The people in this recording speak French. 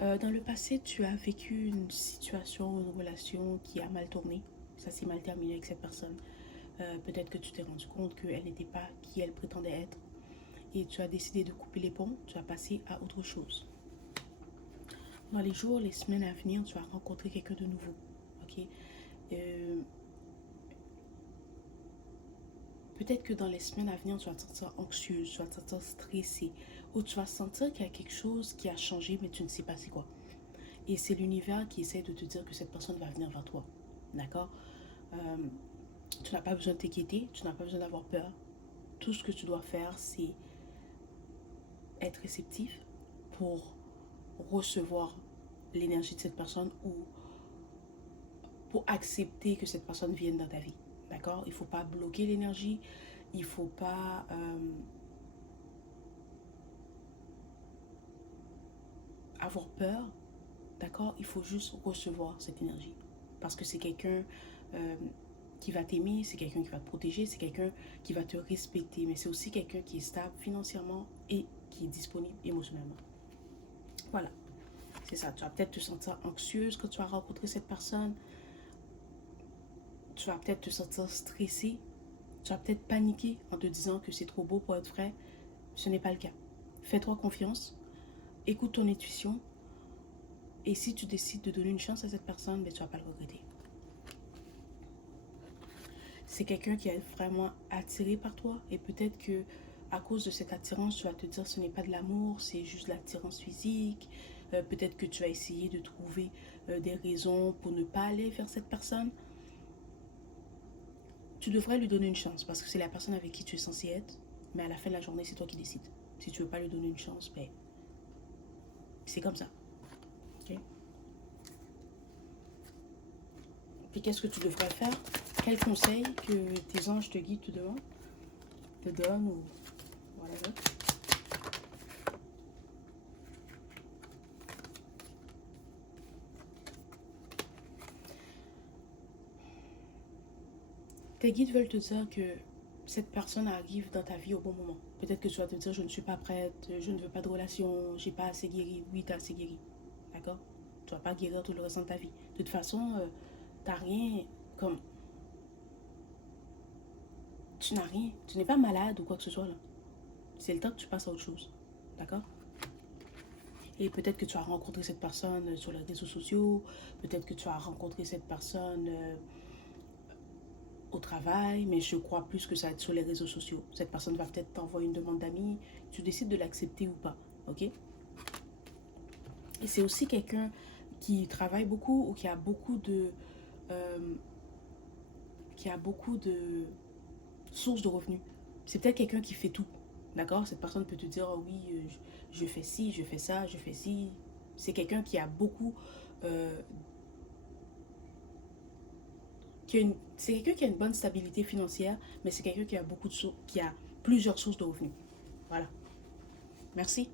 Dans le passé, tu as vécu une situation, une relation qui a mal tourné. Ça s'est mal terminé avec cette personne. Peut-être que tu t'es rendu compte qu'elle n'était pas qui elle prétendait être. Et tu as décidé de couper les ponts, tu as passé à autre chose. Dans les jours, les semaines à venir, tu vas rencontrer quelqu'un de nouveau. Ok. Euh, Peut-être que dans les semaines à venir, tu vas te sentir anxieuse, tu vas te sentir stressée, ou tu vas sentir qu'il y a quelque chose qui a changé, mais tu ne sais pas c'est quoi. Et c'est l'univers qui essaie de te dire que cette personne va venir vers toi. D'accord. euh, Tu n'as pas besoin de t'inquiéter, tu n'as pas besoin d'avoir peur. Tout ce que tu dois faire, c'est être réceptif pour recevoir l'énergie de cette personne ou pour accepter que cette personne vienne dans ta vie. D'accord. Il ne faut pas bloquer l'énergie, il ne faut pas avoir peur. D'accord. Il faut juste recevoir cette énergie. Parce que c'est quelqu'un euh, qui va t'aimer, c'est quelqu'un qui va te protéger, c'est quelqu'un qui va te respecter, mais c'est aussi quelqu'un qui est stable financièrement et qui est disponible émotionnellement. Voilà, c'est ça. Tu vas peut-être te sentir anxieuse quand tu vas rencontrer cette personne. Tu vas peut-être te sentir stressée. Tu vas peut-être paniquer en te disant que c'est trop beau pour être vrai. Ce n'est pas le cas. Fais-toi confiance, écoute ton intuition, et si tu décides de donner une chance à cette personne, ben, tu ne vas pas le regretter. C'est quelqu'un qui est vraiment attiré par toi, et peut-être que à cause de cette attirance, tu vas te dire ce n'est pas de l'amour, c'est juste de l'attirance physique. Peut-être que tu vas essayer de trouver des raisons pour ne pas aller vers cette personne. Tu devrais lui donner une chance parce que c'est la personne avec qui tu es censé être, mais à la fin de la journée, c'est toi qui décides. Si tu veux pas lui donner une chance, ben, c'est comme ça. Okay. Puis qu'est-ce que tu devrais faire? Quel conseil que tes anges te guident, te donnent ou voilà. Tes guides veulent te dire que cette personne arrive dans ta vie au bon moment. Peut-être que tu vas te dire je ne suis pas prête, je ne veux pas de relation, j'ai pas assez guéri. Oui, tu as assez guéri. D'accord. Tu vas pas guérir tout le reste de ta vie. De toute façon, t'as rien comme. Tu n'as rien. Tu n'es pas malade ou quoi que ce soit là. C'est le temps que tu passes à autre chose. D'accord. Et peut-être que tu as rencontré cette personne sur les réseaux sociaux. Peut-être que tu as rencontré cette personne au travail, mais je crois plus que ça va être sur les réseaux sociaux. Cette personne va peut-être t'envoyer une demande d'amis, tu décides de l'accepter ou pas, ok. Et c'est aussi quelqu'un qui travaille beaucoup ou euh, qui a beaucoup de sources de revenus. C'est peut-être quelqu'un qui fait tout, d'accord. Cette personne peut te dire oh oui, je fais ci, je fais ça, je fais ci. C'est quelqu'un qui a beaucoup euh, c'est quelqu'un qui a une bonne stabilité financière, mais c'est quelqu'un qui a qui a plusieurs sources de revenus. Voilà. Merci.